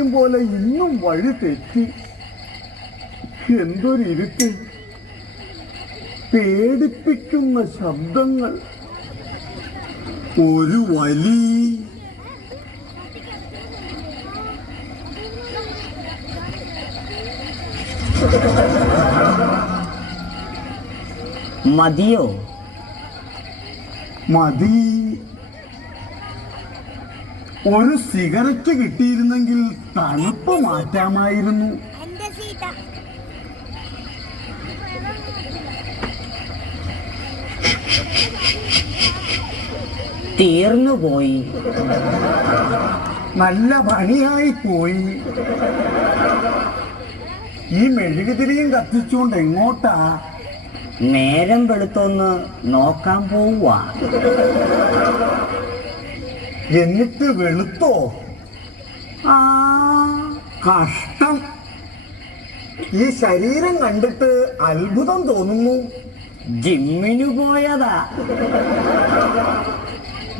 രാത്രിയും പോലെ ഇന്നും വഴി തെറ്റി. എന്തൊരിരുട്ട്! പേടിപ്പിക്കുന്ന ശബ്ദങ്ങൾ. ഒരു വലി. മതിയോ? മതി. ഒരു സിഗരറ്റ് കിട്ടിയിരുന്നെങ്കിൽ തണുപ്പ് മാറ്റാമായിരുന്നു. തീർന്നുപോയി. നല്ല പണിയായി പോയി. ഈ മെഴുകുതിരിയും കത്തിച്ചുകൊണ്ട് എങ്ങോട്ടാ? നേരം വെളുത്തൊന്ന് നോക്കാൻ പോവാ. എന്നിട്ട് വെളുത്തോ? ആ, കഷ്ടം. ഈ ശരീരം കണ്ടിട്ട് അത്ഭുതം തോന്നുന്നു. ജിമ്മിനു പോയതാ.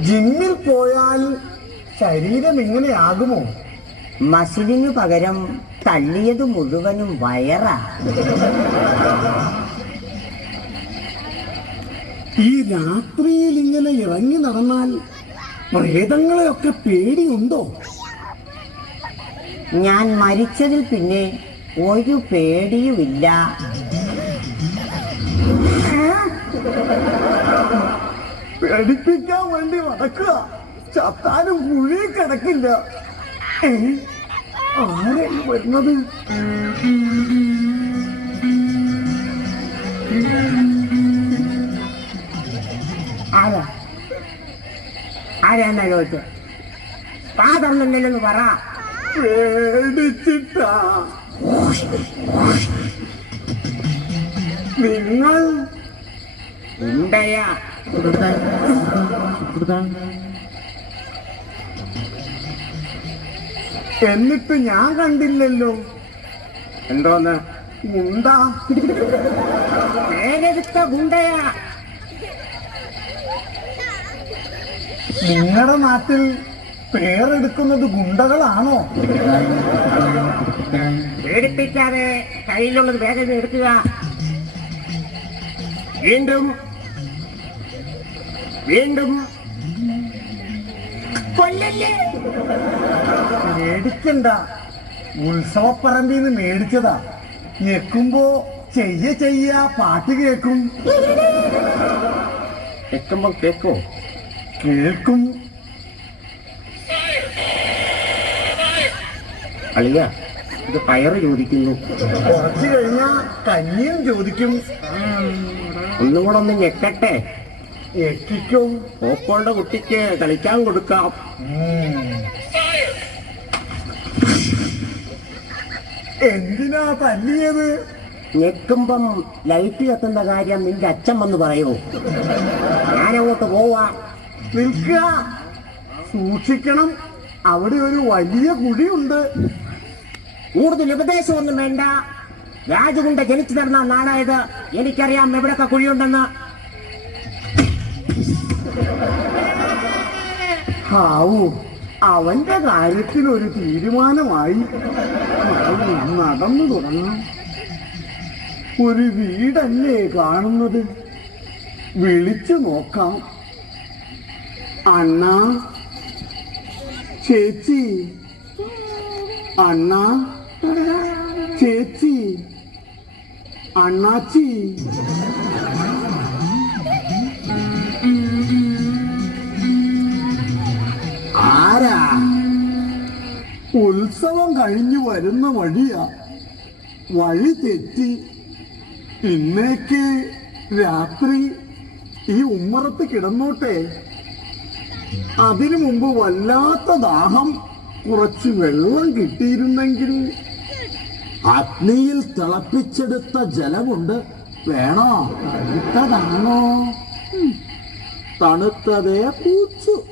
ജിമ്മിൽ പോയാൽ ശരീരം ഇങ്ങനെയാകുമോ? മസിലിനു പകരം തള്ളിയത് മുഴുവനും വയറാ. ഈ രാത്രിയിൽ ഇങ്ങനെ ഇറങ്ങി നടന്നാൽ പ്രേതങ്ങളെയൊക്കെ പേടിയുണ്ടോ? ഞാൻ മരിച്ചതിൽ പിന്നെ ഒരു പേടിയുമില്ല. പേടിപ്പിക്കാൻ വേണ്ടി നടക്കുക. ചത്താനും കുഴി കിടക്കില്ല. ആരെയും വരുന്നത്? ആരാന്നാ ചോദിച്ചത്? പാതല്ലെന്ന് പറ. പേടിച്ചിട്ടാ. നിങ്ങൾ ഉണ്ടയാ? എന്നിട്ട് ഞാൻ കണ്ടില്ലല്ലോ. എന്തോന്ന്? ഗുണ്ടാ. പേരെടുത്ത ഗുണ്ടയാ. നിങ്ങളുടെ നാട്ടിൽ പേരെടുക്കുന്നത് ഗുണ്ടകളാണോ? പേടിപ്പിക്കാതെ കയ്യിലുള്ളത് വേഗം എടുക്കുക. വീണ്ടും വീണ്ടും കൊല്ലല്ലേ. മേടിക്കണ്ട. ഉത്സവപ്പറമ്പിന്ന് മേടിച്ചതാ. ഞെക്കുമ്പോ ചെയ്യ പാട്ട് കേക്കും. കേൾക്കുമ്പോ കേക്കോ? കേൾക്കും. അളിയ, ഇത് പയറ് ചോദിക്കുന്നു. കുറച്ചു കഴിഞ്ഞാ കഞ്ഞിയും ചോദിക്കും. ഒന്നും കൂടെ ഒന്ന് ഞെക്കട്ടെ. ഞെക്കിക്കും. ഓപ്പോളുടെ കുട്ടിക്ക് കളിക്കാൻ കൊടുക്കാം. എന്തിനാ തല്ലിയത്? ഞെക്കുമ്പം ലൈറ്റ് കത്തുന്ന കാര്യം നിന്റെ അച്ഛൻ വന്ന് പറയൂ. ഞാനങ്ങോട്ട് പോവാ. നിൽക്കുക. സൂക്ഷിക്കണം. അവിടെ ഒരു വലിയ കുഴിയുണ്ട്. കൂടുതൽ ഉപദേശമൊന്നും വേണ്ട. രാജകുണ്ട ജനിച്ചു നടന്ന നാടായത്. എനിക്കറിയാം എവിടൊക്കെ കുഴിയുണ്ടെന്ന്. ഹാവൂ, അവന്റെ കാര്യത്തിൽ ഒരു തീരുമാനമായി. നടന്നു തുടങ്ങാം. ഒരു വീടല്ലേ കാണുന്നത്? വിളിച്ചു നോക്കാം. അണ്ണാ, ചേച്ചി. അണ്ണാ, ചേച്ചി, അണ്ണാച്ചി. ആരാ? ഉത്സവം കഴിഞ്ഞു വരുന്ന വഴിയാ. വഴി തെറ്റി. ഇന്നേക്ക് രാത്രി ഈ ഉമ്മറത്ത് കിടന്നോട്ടെ. അതിനു മുമ്പ് വല്ലാത്ത ദാഹം. കുറച്ച് വെള്ളം കിട്ടിയിരുന്നെങ്കിൽ. അഗ്നിയിൽ തിളപ്പിച്ചെടുത്ത ജലമുണ്ട്. വേണോ? തണുത്തതാണോ? തണുത്തതേ പൂച്ചു.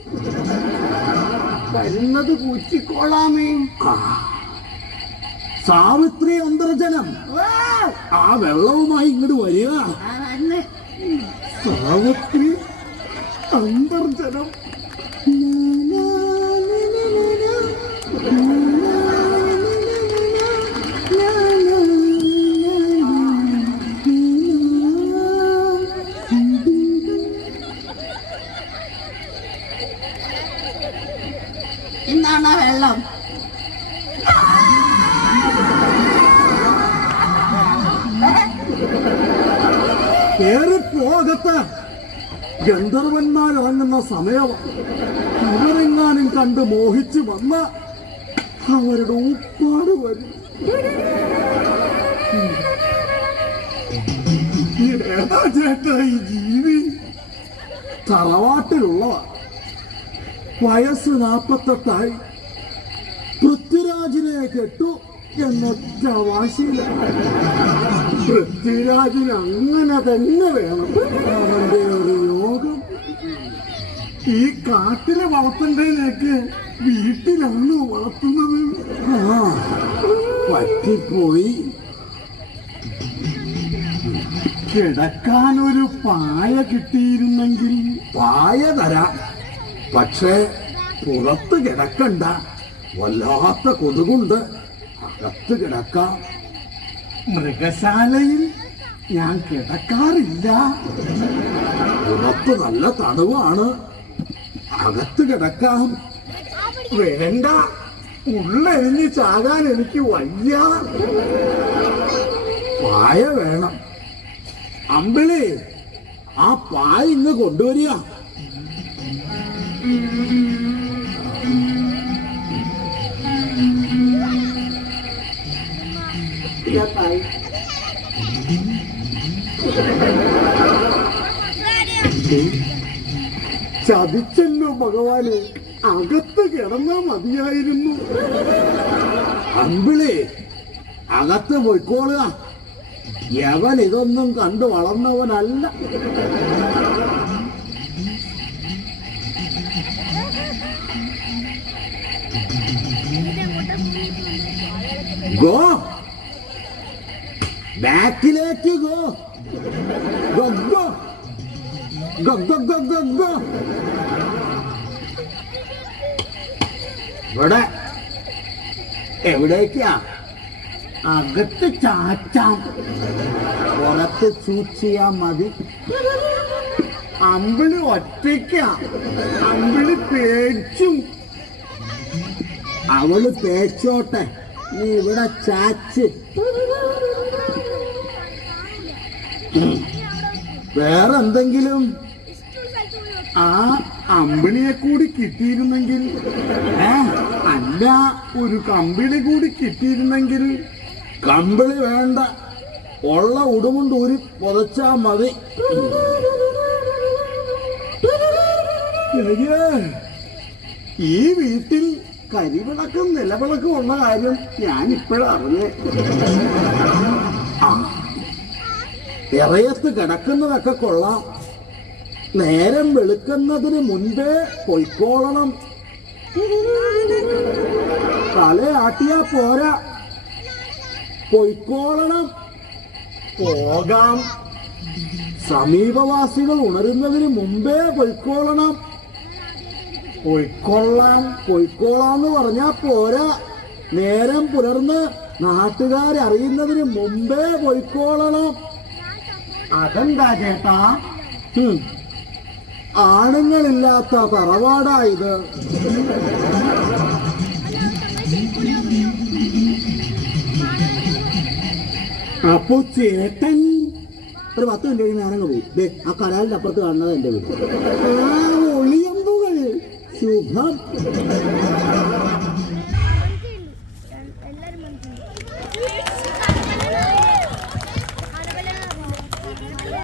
വരുന്നത് പൂച്ചിക്കോളാമേ. സാവിത്രി അന്തർജനം. ആ വെള്ളവുമായി ഇങ്ങോട്ട് വരിക. സാവിത്രി അന്തർജനം. എന്നാണ് വെള്ളം. കേറിപ്പോകത്ത് ഗന്ധർവന്മാരിറങ്ങുന്ന സമയമാണ്. ഇവരെങ്ങാനും കണ്ട് മോഹിച്ചു വന്ന അവരുടെ ഉപ്പാട് വരും. ഏതാ ചേട്ടാ ഈ ജീവി? തറവാട്ടിലുള്ളതാ. വയസ്സ് 48. പൃഥ്വിരാജിനെ കെട്ടു എന്നൊറ്റ വാശിയില്ല. പൃഥ്വിരാജിന് അങ്ങനെ തന്നെ വേണം. അവന്റെ ഒരു യോഗം. ഈ കാട്ടിലെ വളർത്തേണ്ടതിനൊക്കെ വീട്ടിലാണ് വളർത്തുന്നത്. ആ പറ്റിപ്പോയി. കിടക്കാനൊരു പായ കിട്ടിയിരുന്നെങ്കിൽ. പായ തരാം, പക്ഷേ പുറത്ത് കിടക്കണ്ട. വല്ലാത്ത കൊതുകുണ്ട്, അകത്ത് കിടക്കാം. മൃഗശാലയിൽ ഞാൻ കിടക്കാറില്ല. പുറത്ത് നല്ല തണുവാണ്, അകത്ത് കിടക്കാം. വേണ്ട, ഉള്ളെരിഞ്ഞ് ചാകാൻ എനിക്ക് വയ്യ. പായ വേണം. അമ്പിളി, ആ പായ ഇന്ന് കൊണ്ടുവരിക. ചതിച്ചല്ലോ ഭഗവാനെ, അകത്ത് കിടന്നാ മതിയായിരുന്നു. അമ്പിളി, അകത്ത് പോയിക്കോളുക. യവൻ ഇതൊന്നും കണ്ടു വളർന്നവനല്ല. ഗോ, ബാക്കിലേക്ക് go. Go go go go go go go. ഇവിടെ എവിടേക്കാ? അകത്ത് ചാച്ചാം, പുറത്ത് ചൂച്ചിയാ മതി. അമ്പിളി ഒറ്റയ്ക്കാ. അമ്പിളി പേടിച്ചും. അവള് പേച്ചോട്ടെ, നീ ഇവിടെ ചാച്ച്. വേറെന്തെങ്കിലും? ആ അമ്പിളിയെ കൂടി കിട്ടിയിരുന്നെങ്കിൽ. അല്ല, ഒരു കമ്പിളി കൂടി കിട്ടിയിരുന്നെങ്കിൽ. കമ്പിളി വേണ്ട, ഉള്ള ഉടുമുണ്ട് ഊരി പുതച്ചാ മതി. ഈ വീട്ടിൽ കരിവിളക്കും നിലവിളക്കും ഉള്ള കാര്യം ഞാൻ ഇപ്പോഴറിഞ്ഞേ. ഇറയത്ത് കിടക്കുന്നതൊക്കെ കൊള്ളാം. നേരം വെളുക്കുന്നതിന് മുൻപേ പൊയ്ക്കോളണം. തലയാട്ടിയാ പോരാ, പൊയ്ക്കോളണം. പോകാം. സമീപവാസികൾ ഉണരുന്നതിന് മുമ്പേ പൊയ്ക്കോളണം. പൊയ്ക്കൊള്ളാം പൊയ്ക്കോളാന്ന് പറഞ്ഞാ പോരാ, നേരം പുലർന്ന് നാട്ടുകാരറിയുന്നതിന് മുമ്പേ പൊയ്ക്കോളണം. അതെന്താ ചേട്ടാ? ആണുങ്ങളില്ലാത്ത തറവാടായത്. അപ്പൊ ചേട്ടൻ ഒരു 10 മിനിറ്റ് കഴിഞ്ഞ് ഞാനങ്ങ് പോയി. ആ കനാലിന്റെ അപ്പുറത്ത് കാണുന്നത് എന്റെ വീട്. ഒളിയമ്പുകൾ ശുഭം.